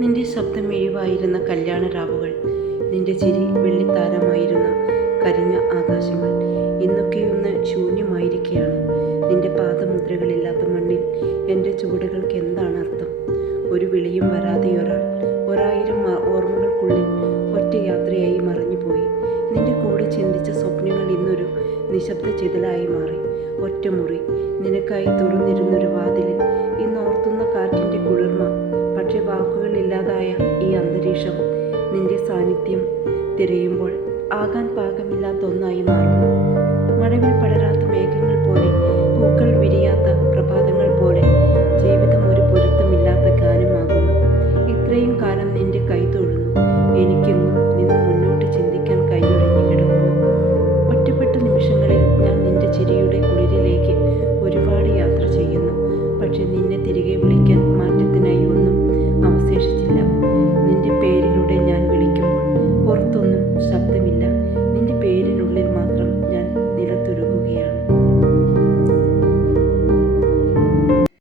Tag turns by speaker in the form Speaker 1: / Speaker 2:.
Speaker 1: ശബ്ദം ഇഴിവായിരുന്ന കല്യാണ രാവുകൾ നിന്റെ ചിരി വെള്ളിത്താരമായിരുന്ന കരിഞ്ഞ ആകാശങ്ങൾ ഇന്നൊക്കെയൊന്ന് ശൂന്യമായിരിക്കുകയാണ് നിന്റെ പാദമുദ്രകളില്ലാത്ത മണ്ണിൽ എന്റെ ചുവടുകൾക്ക് എന്താണ് അർത്ഥം? ഒരു വിളിയും വരാതെ ഒരാൾ ഒരായിരം ഓർമ്മകൾക്കുള്ളിൽ ഒറ്റ യാത്രയായി മറഞ്ഞുപോയി. നിന്റെ കൂടെ ചിന്തിച്ച സ്വപ്നങ്ങൾ ഇന്നൊരു നിശബ്ദ ചിതലായി മാറി. ഒറ്റമുറി നിനക്കായി തുറന്നിരുന്നൊരു വാതിലിൽ വാക്കുകളില്ലാതായ ഈ അന്തരീക്ഷം നിന്റെ സാന്നിധ്യം തിരയുമ്പോൾ ആകാൻ പാകമില്ലാത്ത ഒന്നായി മാറുന്നു. മഴവിൽ പടരാത്ത മേഘങ്ങൾ പോലെ പൂക്കൾ വിരിയാത്ത പ്രഭാതങ്ങൾ പോലെ ജീവിതം ഒരു പൊരുത്തമില്ലാത്ത ഗാനമാകുന്നു. ഇത്രയും കാലം നിന്റെ കൈ തൊഴുന്നു. എനിക്കെങ്ങും നിന്ന് മുന്നോട്ട് ചിന്തിക്കാൻ കൈയൊഴിഞ്ഞു കിടക്കുന്നു. ഒറ്റപ്പെട്ട നിമിഷങ്ങളിൽ ഞാൻ നിന്റെ ചിരിയുടെ കുളിരിലേക്ക് ഒരുപാട് യാത്ര ചെയ്യുന്നു. പക്ഷെ നിന്നെ തിരികെ